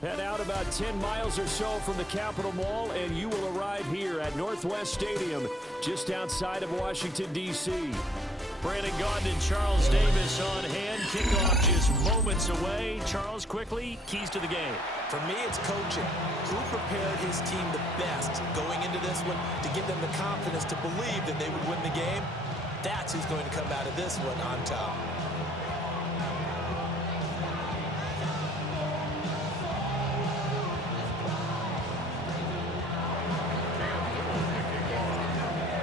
Head out about 10 miles or so from the Capitol Mall, and you will arrive here at Northwest Stadium, just outside of Washington, D.C. Brandon Gaudin and Charles Davis on hand. Kickoff just moments away. Charles, quickly, keys to the game. For me, it's coaching. Who prepared his team the best going into this one to give them the confidence to believe that they would win the game? That's who's going to come out of this one on top.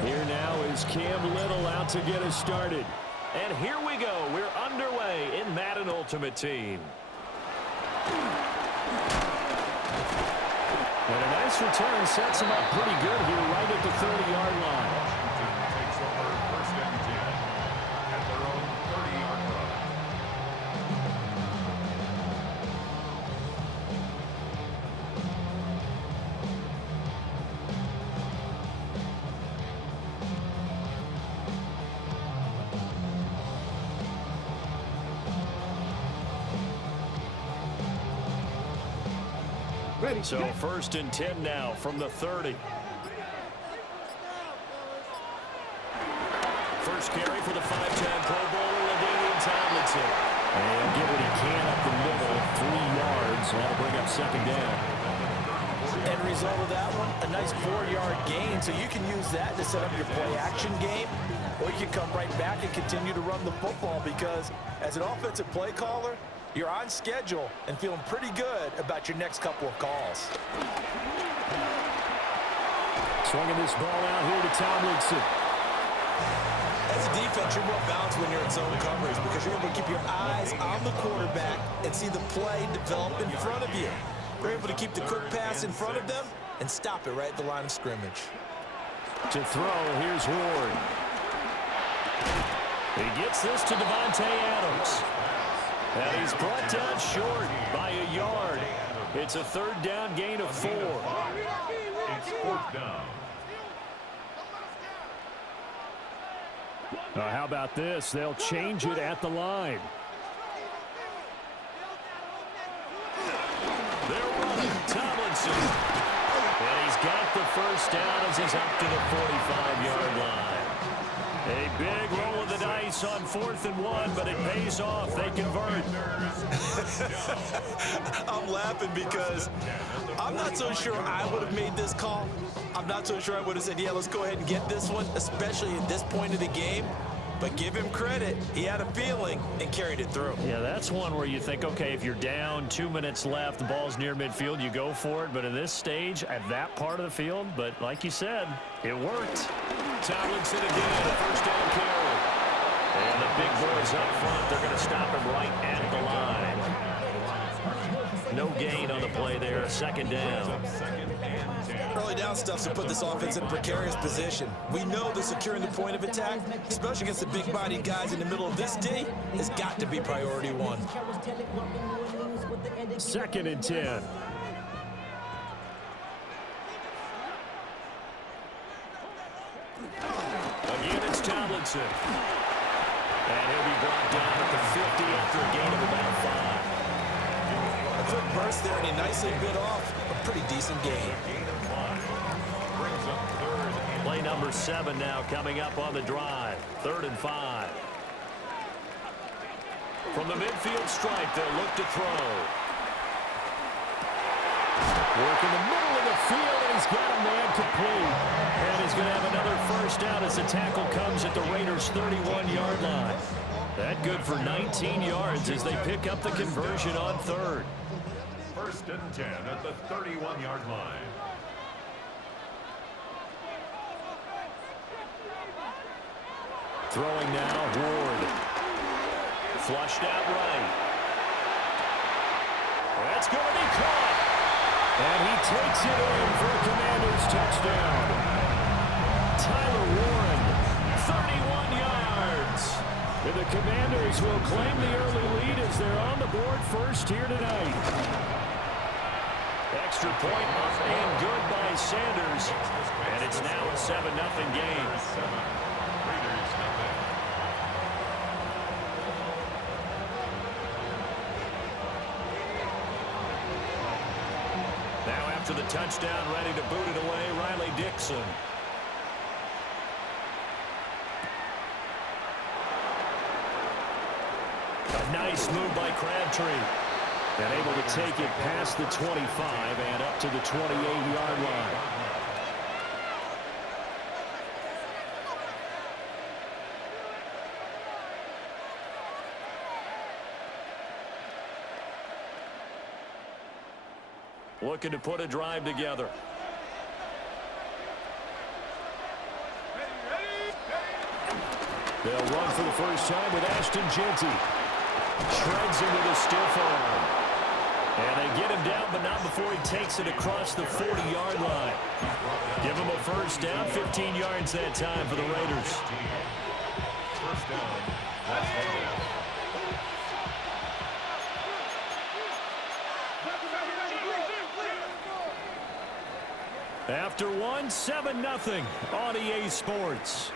Here now is Cam Little out to get us started. And here we go. We're underway in Madden Ultimate Team. And a nice return sets him up pretty good here right at the 30-yard line. Washington takes over 1st and 10 at their own 30-yard line. So 1st and 10 now from the 30. First carry for the 5-time Pro Bowler, LaDainian Tomlinson. And get what he can up the middle, 3 yards. That'll bring up 2nd down. End result of that one, a nice 4-yard gain. So you can use that to set up your play-action game, or you can come right back and continue to run the football because as an offensive play caller, you're on schedule and feeling pretty good about your next couple of calls. Swinging this ball out here to Tomlinson. As a defense, you're more balanced when you're in zone coverage because you're able to keep your eyes on the quarterback and see the play develop in front of you. You're able to keep the quick pass in front of them and stop it right at the line of scrimmage. To throw, here's Ward. He gets this to Devontae Adams. And he's brought down short by a yard. It's a 3rd down gain of 4. It's 4th down. How about this? They'll change it at the line. They're running. Tomlinson. And he's got the 1st down as he's up to the 45-yard line. A big roll of the dice on 4th and 1, but it pays off. They convert. I'm laughing because I'm not so sure I would have made this call. I'm not so sure I would have said, yeah, let's go ahead and get this one, especially at this point of the game. But give him credit. He had a feeling and carried it through. Yeah, that's one where you think, okay, if you're down, 2 minutes left, the ball's near midfield, you go for it. But in this stage, at that part of the field, but like you said, it worked. Tomlinson again, a 1st down carry. And the big boys up front, they're going to stop him right at the line. No gain on the play there, 2nd down. Early down stuff's to put this offense in a precarious position. We know that securing the point of attack, especially against the big-bodied guys in the middle of this D, has got to be priority 1. 2nd and 10. Again, it's Tomlinson. And he'll be brought down at the 50 after a gain of about 5. A quick burst there, and he nicely bit off a pretty decent gain. Play number 7 now coming up on the drive. 3rd and 5. From the midfield stripe, they'll look to throw. Work in the middle of the field, and he's got a man complete. And he's going to have another 1st down as the tackle comes at the Raiders' 31-yard line. That good for 19 yards as they pick up the conversion on 3rd. 1st and 10 at the 31-yard line. Throwing now, Ward. Flushed out right. That's going to be caught. And he takes it in for a Commanders touchdown. Tyler Warren, 31 yards. And the Commanders will claim the early lead as they're on the board first here tonight. Extra point up and good by Sanders. And it's now a 7-0 game. Raiders nothing. after the touchdown, ready to boot it away, Riley Dixon. A nice move by Crabtree. And able to take it past the 25 and up to the 28-yard line. Looking to put a drive together. They'll run for the first time with Ashton Jeanty. Shreds him with a stiff arm. And they get him down, but not before he takes it across the 40-yard line. Give him a first down, 15 yards that time for the Raiders. First down. After one, 7-0 on EA Sports.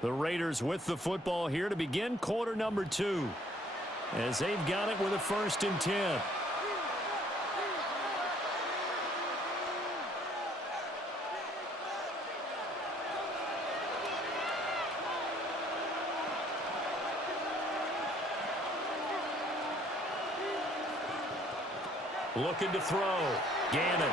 The Raiders with the football here to begin quarter number 2. As they've got it with a 1st and 10. Looking to throw. Gannon.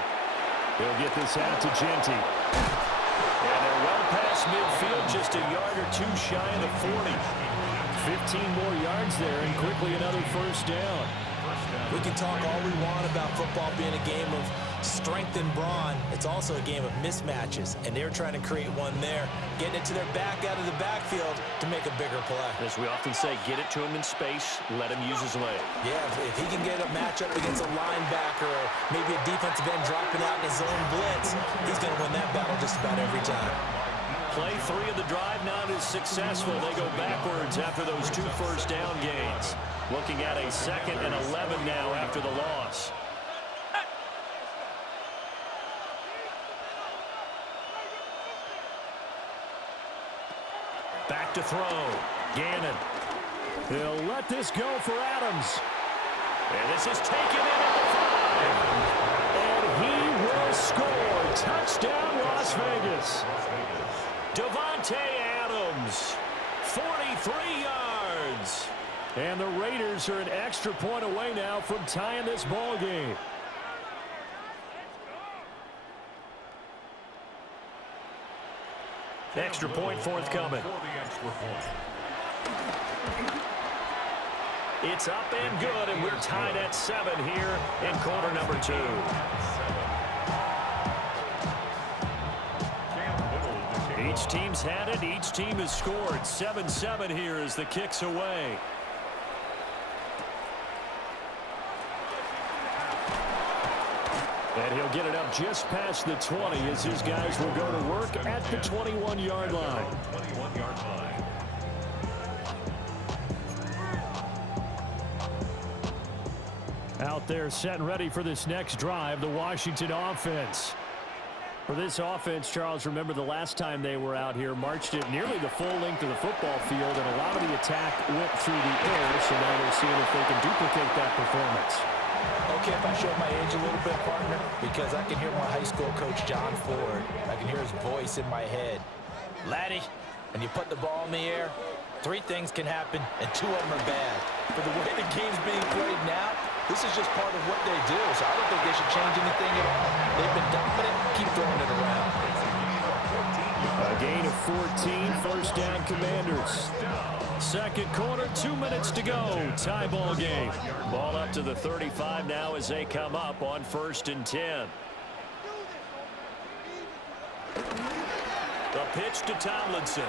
He'll get this out to Jeanty. And they're well past midfield, just a yard or two shy of the 40. 15 more yards there, and quickly another first down. We can talk all we want about football being a game of strength and brawn. It's also a game of mismatches, and they're trying to create one there, getting it to their back out of the backfield to make a bigger play. As we often say, get it to him in space, let him use his leg. Yeah, if he can get a matchup against a linebacker or maybe a defensive end dropping out in his own blitz, he's going to win that battle just about every time. Play 3 of the drive not as successful. They go backwards after those 2 first down gains. Looking at a 2nd and 11 now after the loss. Back to throw. Gannon. He'll let this go for Adams. And this is taken in at the 5. And he will score. Touchdown, Las Vegas. Davante Adams, 43 yards. And the Raiders are an extra point away now from tying this ball game. Extra point forthcoming. It's up and good, and we're tied at 7 here in quarter number 2. Each team's had it. Each team has scored. 7-7 here as the kick's away. And he'll get it up just past the 20 as his guys will go to work at the 21-yard line. 21-yard line. Out there set and ready for this next drive, the Washington offense. For this offense, Charles, remember the last time they were out here, marched it nearly the full length of the football field, and a lot of the attack went through the air, so now they're seeing if they can duplicate that performance. Okay, if I show my age a little bit, partner, because I can hear my high school coach, John Ford. I can hear his voice in my head. Laddie, when you put the ball in the air, 3 things can happen, and 2 of them are bad. For the way the game's being played now, this is just part of what they do, so I don't think they should change anything at all. They've been dominant. Keep throwing it around. A gain of 14, first down Commanders. Second quarter, 2 minutes to go. Tie ball game. Ball up to the 35 now as they come up on 1st and 10. The pitch to Tomlinson.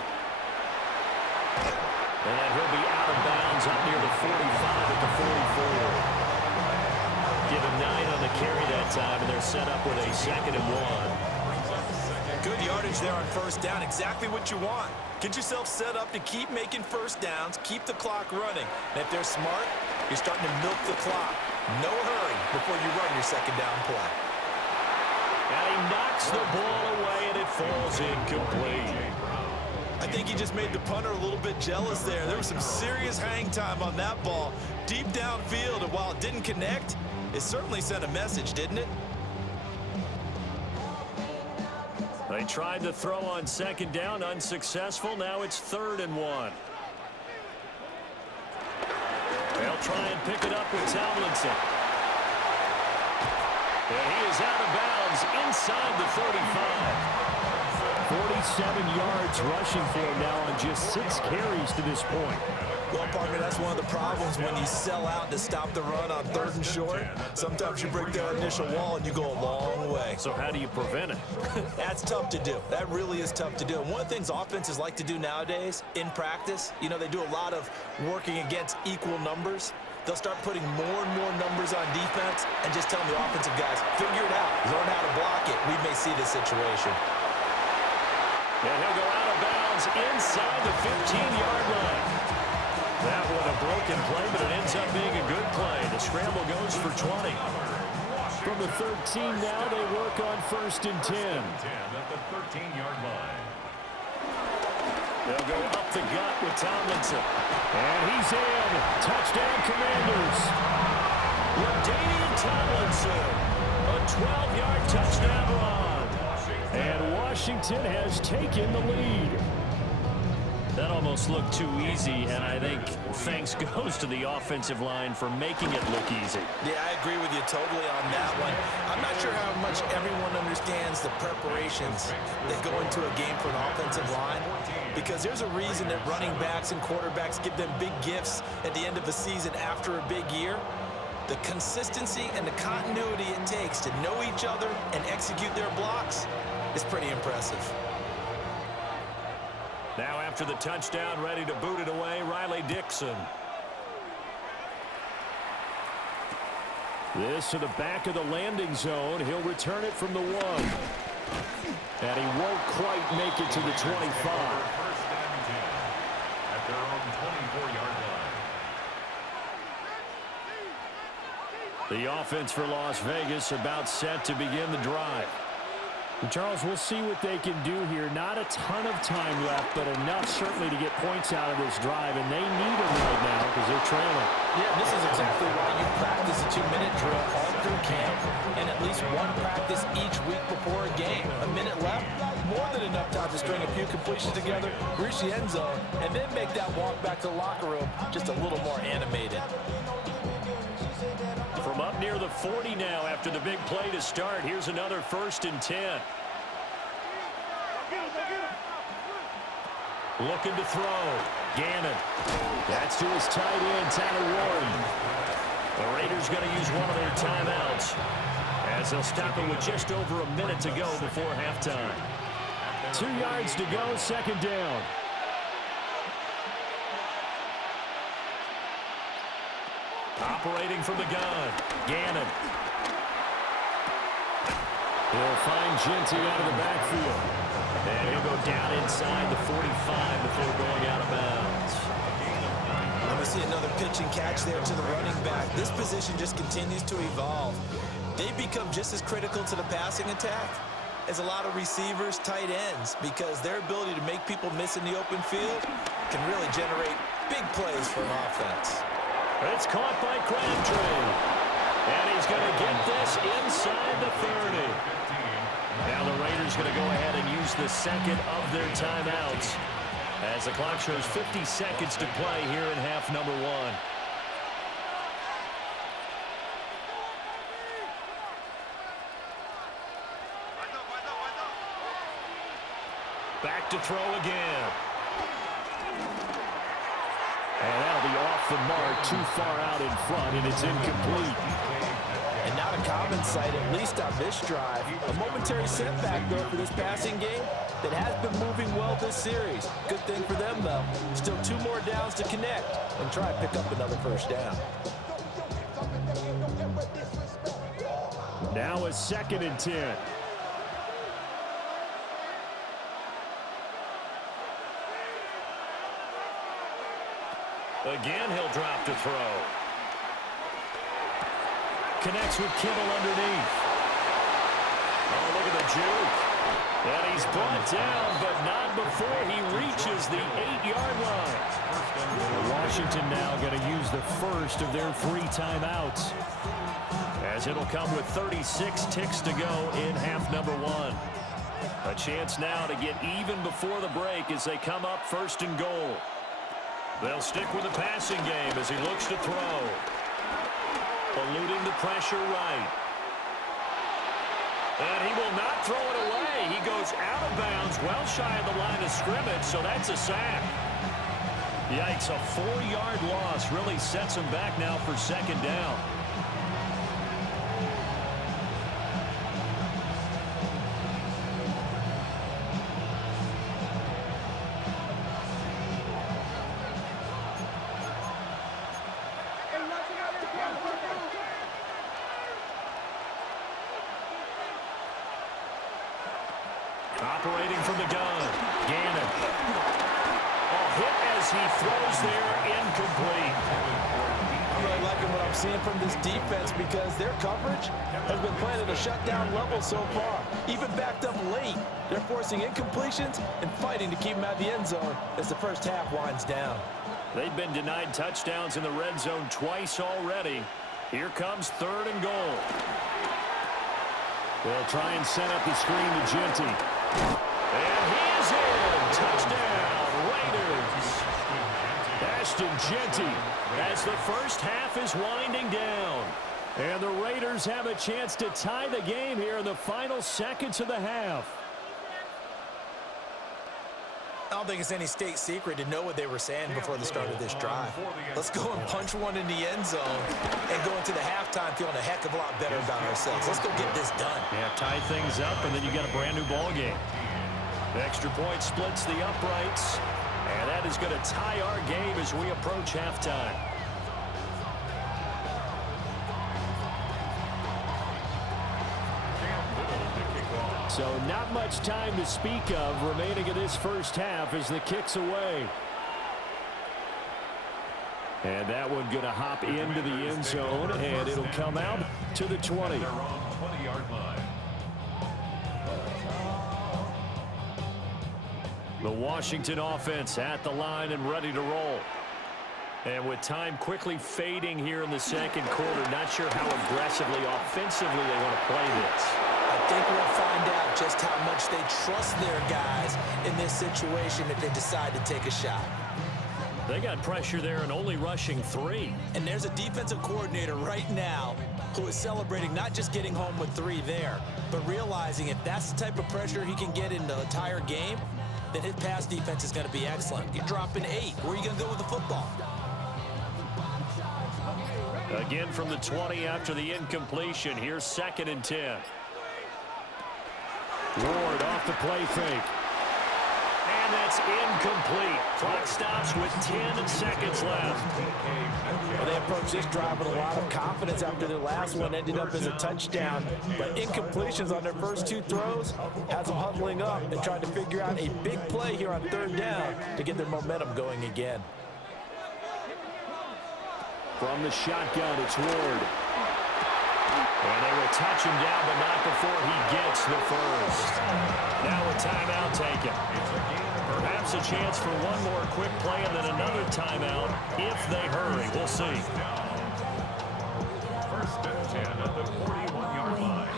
And he'll be out of bounds up near the 45 at the 44. Give him 9 on the carry that time, and they're set up with a 2nd and 1. Good yardage there on first down. Exactly what you want. Get yourself set up to keep making first downs, keep the clock running. And if they're smart, you're starting to milk the clock. No hurry before you run your 2nd down play. And he knocks the ball away, and it falls incomplete. I think he just made the punter a little bit jealous there. There was some serious hang time on that ball deep downfield, and while it didn't connect, it certainly sent a message, didn't it? They tried to throw on second down, unsuccessful. Now it's 3rd and 1. They'll try and pick it up with Tomlinson. And he is out of bounds inside the 35. 47 yards rushing for him now on just 6 carries to this point. Well, partner, that's one of the problems when you sell out to stop the run on 3rd and short. Sometimes you break that initial wall and you go a long way. So how do you prevent it? That's tough to do. That really is tough to do. And one of the things offenses like to do nowadays in practice, you know, they do a lot of working against equal numbers. They'll start putting more and more numbers on defense and just telling the offensive guys, figure it out, learn how to block it. We may see this situation. And he'll go out of bounds inside the 15-yard line. That one a broken play, but it ends up being a good play. The scramble goes for 20. From the 13 now, they work on 1st and 10. At the 13-yard line. They'll go up the gut with Tomlinson. And he's in. Touchdown, Commanders. LaDainian Tomlinson. A 12-yard touchdown run. And Washington has taken the lead. That almost looked too easy, and I think thanks goes to the offensive line for making it look easy. Yeah, I agree with you totally on that one. I'm not sure how much everyone understands the preparations that go into a game for an offensive line, because there's a reason that running backs and quarterbacks give them big gifts at the end of a season after a big year. The consistency and the continuity it takes to know each other and execute their blocks is pretty impressive. Now after the touchdown, ready to boot it away, Riley Dixon. This to the back of the landing zone. He'll return it from the 1. And he won't quite make it to the 25. 1st and 10 at their own 24-yard line. The offense for Las Vegas about set to begin the drive. And Charles, we'll see what they can do here. Not a ton of time left, but enough certainly to get points out of this drive, and they need them right now because they're trailing. Yeah, this is exactly why you practice a 2-minute drill all through camp and at least one practice each week before a game. A minute left, more than enough time to string a few completions together, reach the end zone, and then make that walk back to the locker room just a little more animated. From up near the 40 now after the big play to start, here's another 1st and 10. Looking to throw. Gannon. That's to his tight end, Tanner Warren. The Raiders going to use one of their timeouts as they'll stop it with just over a minute to go before halftime. 2 yards to go, 2nd down. Operating from the gun. Gannon. He'll find Genty out of the backfield. And he'll go down inside the 45 before going out of bounds. I'm going to see another pitch and catch there to the running back. This position just continues to evolve. They become just as critical to the passing attack as a lot of receivers, tight ends, because their ability to make people miss in the open field can really generate big plays for an offense. It's caught by Crabtree. And he's going to get this inside the 30. Now the Raiders going to go ahead and use the second of their timeouts as the clock shows 50 seconds to play here in half number 1. Back to throw again. And that'll be off the mark, too far out in front, and it's incomplete. And not a common sight, at least on this drive. A momentary setback, though, for this passing game that has been moving well this series. Good thing for them, though. Still 2 more downs to connect and try and pick up another 1st down. Now a 2nd and 10. Again, he'll drop to throw. Connects with Kittle underneath. Oh, look at the juke. And he's brought down, but not before he reaches the 8-yard line. Washington now going to use the first of their 3 timeouts, as it'll come with 36 ticks to go in half number 1. A chance now to get even before the break as they come up 1st and goal. They'll stick with the passing game as he looks to throw. Eluding the pressure right. And he will not throw it away. He goes out of bounds, well shy of the line of scrimmage, so that's a sack. Yikes, a 4-yard loss really sets him back now for 2nd down. Operating from the gun, Gannon. A hit as he throws there, incomplete. I'm really liking what I'm seeing from this defense because their coverage has been playing at a shutdown level so far. Even backed up late, they're forcing incompletions and fighting to keep them out of the end zone as the first half winds down. They've been denied touchdowns in the red zone twice already. Here comes 3rd and goal. They'll try and set up the screen to Genty. And he is in. Touchdown, Raiders. Ashton Genty as the first half is winding down. And the Raiders have a chance to tie the game here in the final seconds of the half. I don't think it's any state secret to know what they were saying before the start of this drive. Let's go and punch one in the end zone and go into the halftime feeling a heck of a lot better about ourselves. Let's go get this done. Yeah, tie things up, and then you got a brand new ball game. The extra point splits the uprights, and that is going to tie our game as we approach halftime. So not much time to speak of remaining in this first half as the kick's away. And that one going to hop into the end zone, and it'll come out to the 20. The Washington offense at the line and ready to roll. And with time quickly fading here in the 2nd quarter, not sure how aggressively, offensively they want to play this. I think we'll find out just how much they trust their guys in this situation if they decide to take a shot. They got pressure there and only rushing 3. And there's a defensive coordinator right now who is celebrating not just getting home with 3 there, but realizing if that's the type of pressure he can get in the entire game, then his pass defense is going to be excellent. You're dropping 8. Where are you going to go with the football? Again from the 20 after the incompletion. Here's 2nd and 10. Ward off the play fake. And that's incomplete. Clock stops with 10 seconds left. Well, they approached this drive with a lot of confidence after their last one ended up as a touchdown. But incompletions on their first 2 throws has them huddling up and trying to figure out a big play here on 3rd down to get their momentum going again. From the shotgun, it's Ward. And they will touch him down, but not before he gets the first. Now a timeout taken. Perhaps a chance for one more quick play and then another timeout if they hurry. We'll see. 1st and 10 at the 41-yard line.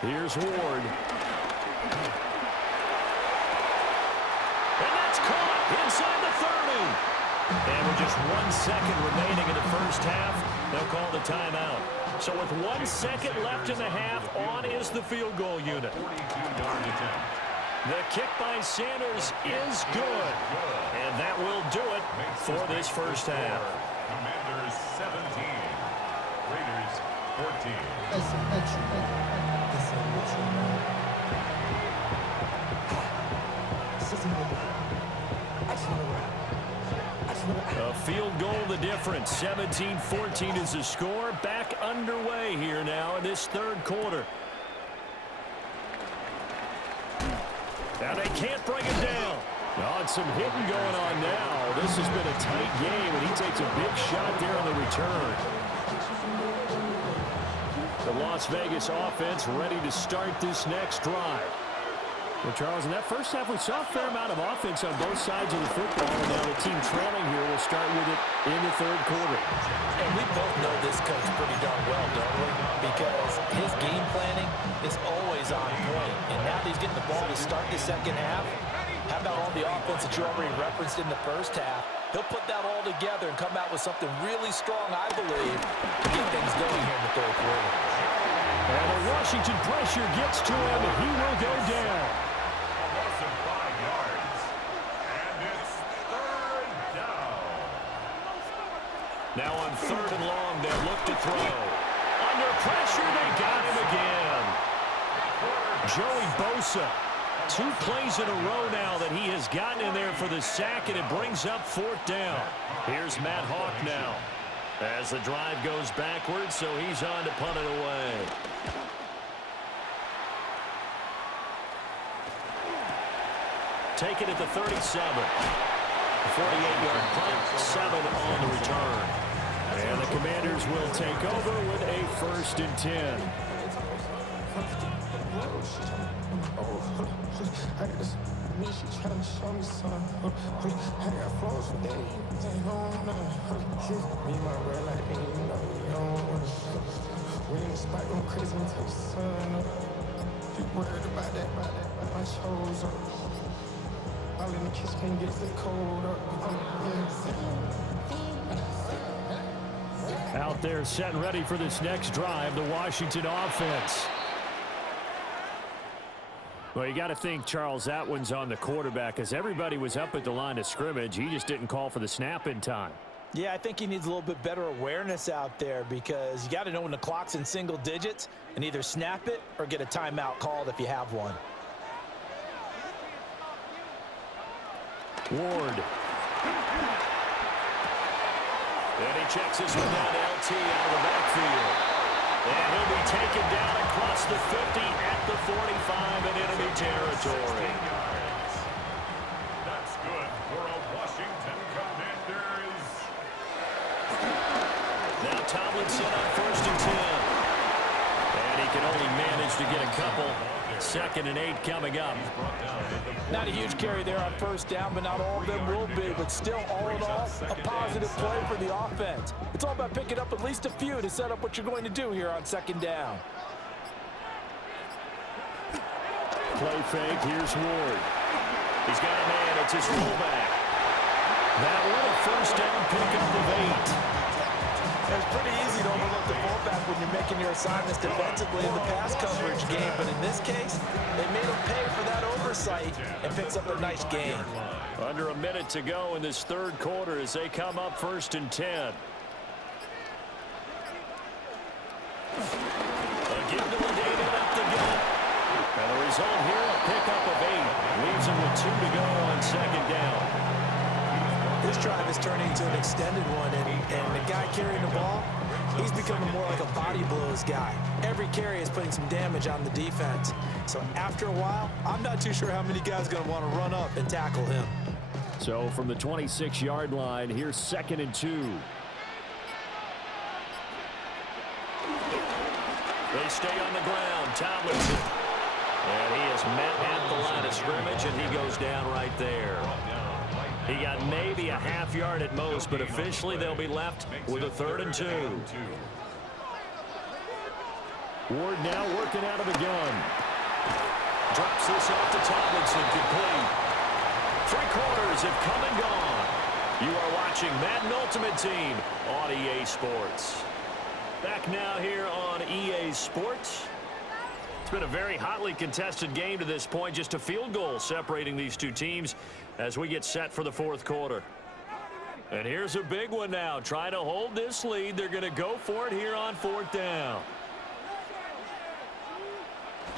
Here's Ward. And that's caught inside the 30. And with just 1 second remaining in the first half, they'll call the timeout. So with 1 second left in the half, on is the field goal unit. 42-yard attempt. The kick by Sanders is good. And that will do it for this first half. Commanders 17. Raiders 14. A field goal the difference. 17-14 is the score. Back underway here now in this 3rd quarter. Now they can't bring him down. Oh, it's some hitting going on now. This has been a tight game, and he takes a big shot there on the return. The Las Vegas offense ready to start this next drive. Well, Charles, in that first half, we saw a fair amount of offense on both sides of the football, and now the team trailing here will start with it in the third quarter. And we both know this coach pretty darn well, don't we? Because his game planning is always on point. And now that he's getting the ball to start the second half, how about all the offense that you already referenced in the first half? He'll put that all together and come out with something really strong, I believe, to get things going here in the third quarter. And the Washington pressure gets to him, and he will go down. Now on third and long, they'll look to throw. Under pressure, they got him again. Joey Bosa, 2 plays in a row now that he has gotten in there for the sack, and it brings up fourth down. Here's Matt Hawk now as the drive goes backwards, so he's on to punt it away. Take it at the 37. 48-yard punt, 7 on the return. And the Commanders will take over with a 1st and 10. Out there set and ready for this next drive, the Washington offense. Well, you got to think, Charles, that one's on the quarterback, as everybody was up at the line of scrimmage. He just didn't call for the snap in time. Yeah, I think he needs a little bit better awareness out there, because you got to know when the clock's in single digits and either snap it or get a timeout called if you have one. Ward. And he checks this one down to LT out of the backfield. And he'll be taken down across the 50 at the 45 in enemy territory. That's good for a Washington Commanders. Now Tomlinson on 1st and 10. And he can only manage to get a couple. 2nd and 8 coming up. Not a huge carry there on 1st down, but not all of them will be. But still, all in all, a positive play for the offense. It's all about picking up at least a few to set up what you're going to do here on 2nd down. Play fake. Here's Ward. He's got a man. It's his fullback. That one a 1st down pickup of 8. It's pretty easy to overlook the fullback when you're making your assignments defensively in the pass coverage game. But in this case, they made him pay for that oversight and picks up a nice gain. Under a minute to go in this third quarter as they come up 1st and 10. Again to David up the gut. And the result here, a pickup of 8. Leaves him with 2 to go on 2nd down. This drive is turning into an extended one, and the guy carrying the ball, he's becoming more like a body blows guy. Every carry is putting some damage on the defense. So after a while, I'm not too sure how many guys are going to want to run up and tackle him. So from the 26-yard line, here's 2nd and 2. They stay on the ground. Tomlinson. And he is met at the line of scrimmage, and he goes down right there. He got maybe a half yard at most, but officially they'll be left with a 3rd and 2. Ward now working out of the gun. Drops this off to Tomlinson, complete. 3 quarters have come and gone. You are watching Madden Ultimate Team on EA Sports. Back now here on EA Sports. It's been a very hotly contested game to this point. Just a field goal separating these two teams as we get set for the 4th quarter. And here's a big one now. Trying to hold this lead. They're going to go for it here on 4th down.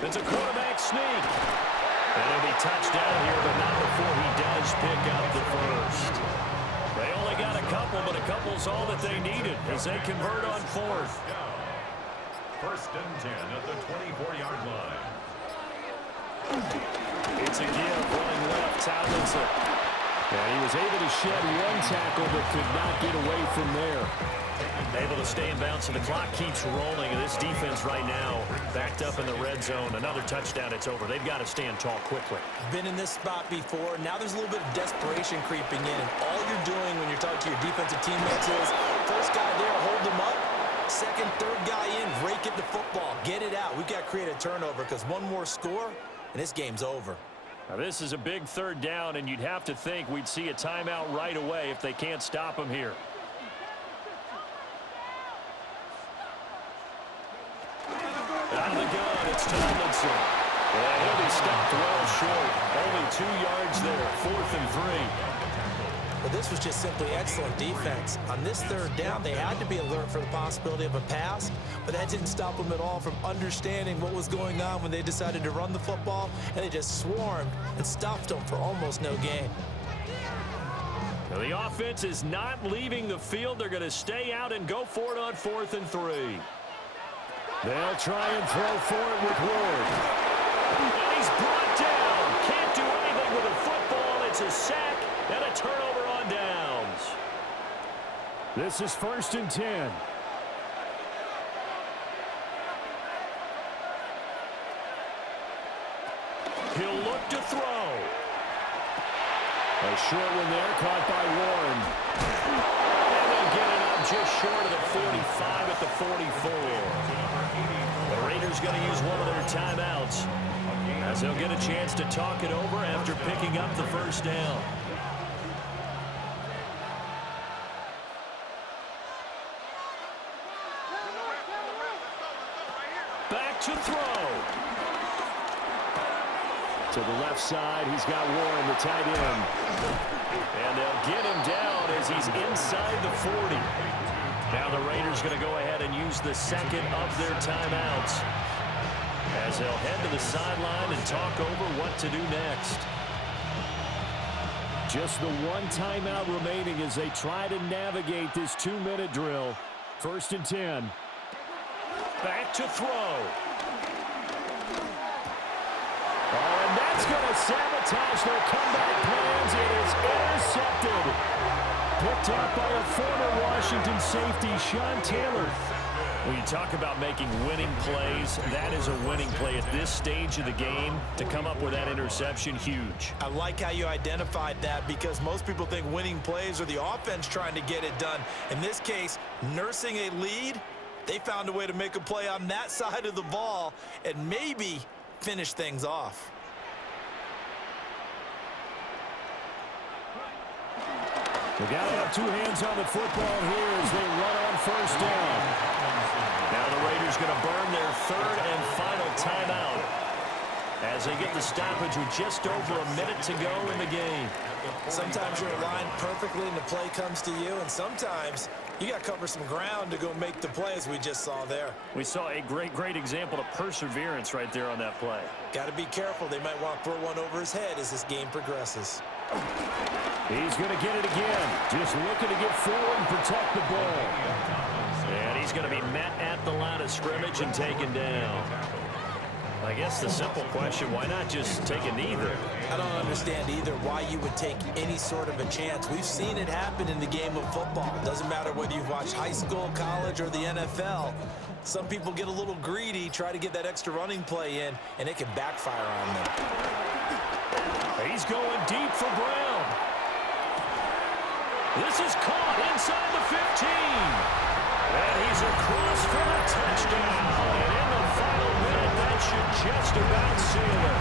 It's a quarterback sneak. And it'll be touchdown here, but not before he does pick up the first. They only got a couple, but a couple's all that they needed as they convert on 4th. 1st and 10 at the 24-yard line. It's a give, running left, Tomlinson. And he was able to shed one tackle but could not get away from there. Able to stay in bounds, and the clock keeps rolling. And this defense right now backed up in the red zone. Another touchdown, it's over. They've got to stand tall quickly. Been in this spot before. Now there's a little bit of desperation creeping in. And all you're doing when you're talking to your defensive teammates is first guy there, hold them up. Second, third guy in, rake at the football. Get it out. We've got to create a turnover because one more score, and this game's over. Now, this is a big third down, and you'd have to think we'd see a timeout right away if they can't stop them here. Out of the gun, it's Tomlinson. And he'll be stopped well short. Only 2 yards there, 4th and 3. Well, this was just simply excellent defense. On this third down, they had to be alert for the possibility of a pass, but that didn't stop them at all from understanding what was going on when they decided to run the football, and they just swarmed and stopped them for almost no gain. Now, the offense is not leaving the field. They're going to stay out and go for it on 4th and 3. They'll try and throw for it with Ward. And he's brought down. Can't do anything with a football. It's a sack and a turnover on downs. This is 1st and 10. He'll look to throw. A short one there, caught by Warren. And they'll get it up just short of the 45 at the 44. The Raiders going to use one of their timeouts as they'll get a chance to talk it over after picking up the first down. Back to throw. To the left side, he's got Warren, the tight end. And they'll get him down as he's inside the 40. Now the Raiders going to go ahead and use the second of their timeouts as they'll head to the sideline and talk over what to do next. Just the one timeout remaining as they try to navigate this 2-minute drill. 1st and 10. Back to throw. Oh, and that's going to sabotage their comeback plans. It is intercepted. Picked up by a former Washington safety, Sean Taylor. When you talk about making winning plays, that is a winning play at this stage of the game. To come up with that interception, huge. I like how you identified that because most people think winning plays are the offense trying to get it done. In this case, nursing a lead, they found a way to make a play on that side of the ball and maybe finish things off. They got to have 2 hands on the football here as they run on 1st down. Now the Raiders going to burn their 3rd and final timeout as they get the stoppage with just over a minute to go in the game. Sometimes you're aligned perfectly and the play comes to you, and sometimes you got to cover some ground to go make the play as we just saw there. We saw a great example of perseverance right there on that play. Got to be careful. They might want to throw one over his head as this game progresses. He's going to get it again. Just looking to get forward and protect the ball. And he's going to be met at the line of scrimmage and taken down. I guess the simple question, why not just take a knee there? I don't understand either why you would take any sort of a chance. We've seen it happen in the game of football. It doesn't matter whether you've watched high school, college, or the NFL. Some people get a little greedy, try to get that extra running play in, and it can backfire on them. He's going deep for Brown. This is caught inside the 15. And he's across for the touchdown. And in the final minute, that should just about seal it.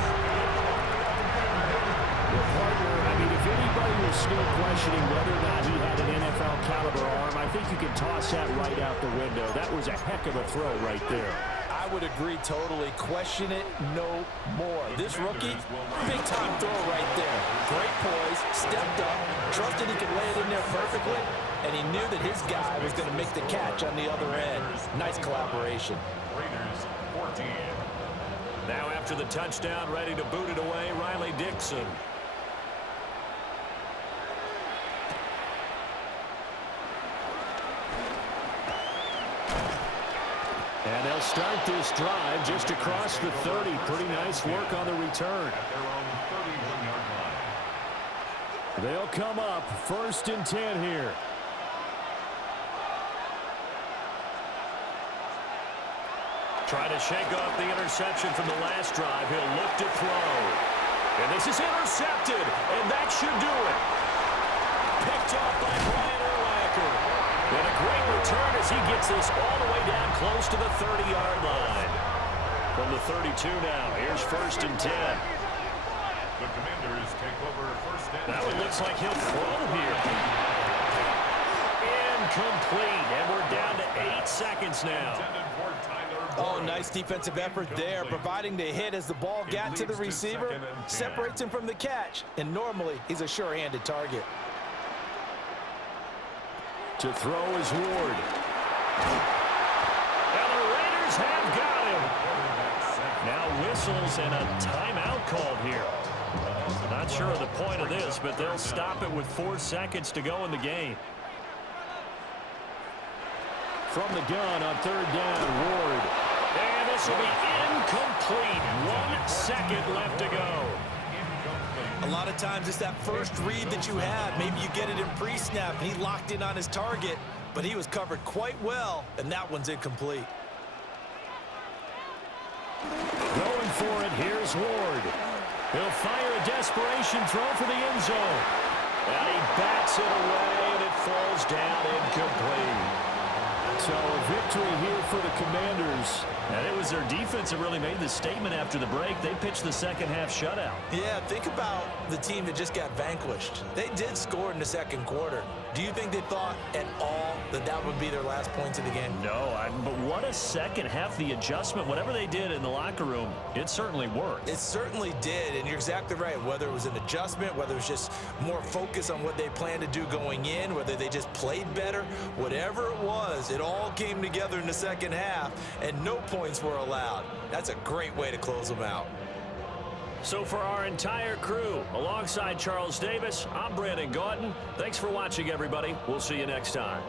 Well, partner, I mean, if anybody was still questioning whether or not he had an NFL caliber arm, I think you can toss that right out the window. That was a heck of a throw right there. I would agree totally. Question it no more. This rookie, big-time throw right there. Great poise, stepped up, trusted he could lay it in there perfectly, and he knew that his guy was going to make the catch on the other end. Nice collaboration. Raiders 14. Now after the touchdown, ready to boot it away, Riley Dixon. And they'll start this drive just across the 30. Pretty nice work on the return. At their own 31-yard line. They'll come up 1st and 10 here. Try to shake off the interception from the last drive. He'll look to throw. And this is intercepted, and that should do it. Picked off by Brian Urlacher. And a great return as he gets this all the way down close to the 30-yard line. From the 32 now, here's 1st and 10. The Commanders take over 1st and 10. That one looks like he'll throw here. Incomplete, and we're down to 8 seconds now. Oh, nice defensive effort there, providing the hit as the ball got to the receiver, separates him from the catch, and normally he's a sure-handed target. To throw is Ward. And the Raiders have got him. Now whistles and a timeout called here. Not sure of the point of this, but they'll stop it with 4 seconds to go in the game. From the gun on 3rd down, Ward. And this will be incomplete. 1 second left to go. A lot of times it's that first read that you have. Maybe you get it in pre-snap, and he locked in on his target, but he was covered quite well, and that one's incomplete. Going for it, here's Ward. He'll fire a desperation throw for the end zone. And he bats it away, and it falls down incomplete. So a victory here for the Commanders. And it was their defense that really made the statement after the break. They pitched the second-half shutout. Yeah, think about the team that just got vanquished. They did score in the second quarter. Do you think they thought at all that that would be their last points of the game? No, but what a second half. The adjustment, whatever they did in the locker room, it certainly worked. It certainly did, and you're exactly right. Whether it was an adjustment, whether it was just more focus on what they planned to do going in, whether they just played better, whatever it was, it all came together in the second half, and no points were allowed. That's a great way to close them out. So for our entire crew, alongside Charles Davis, I'm Brandon Gaudin. Thanks for watching, everybody. We'll see you next time.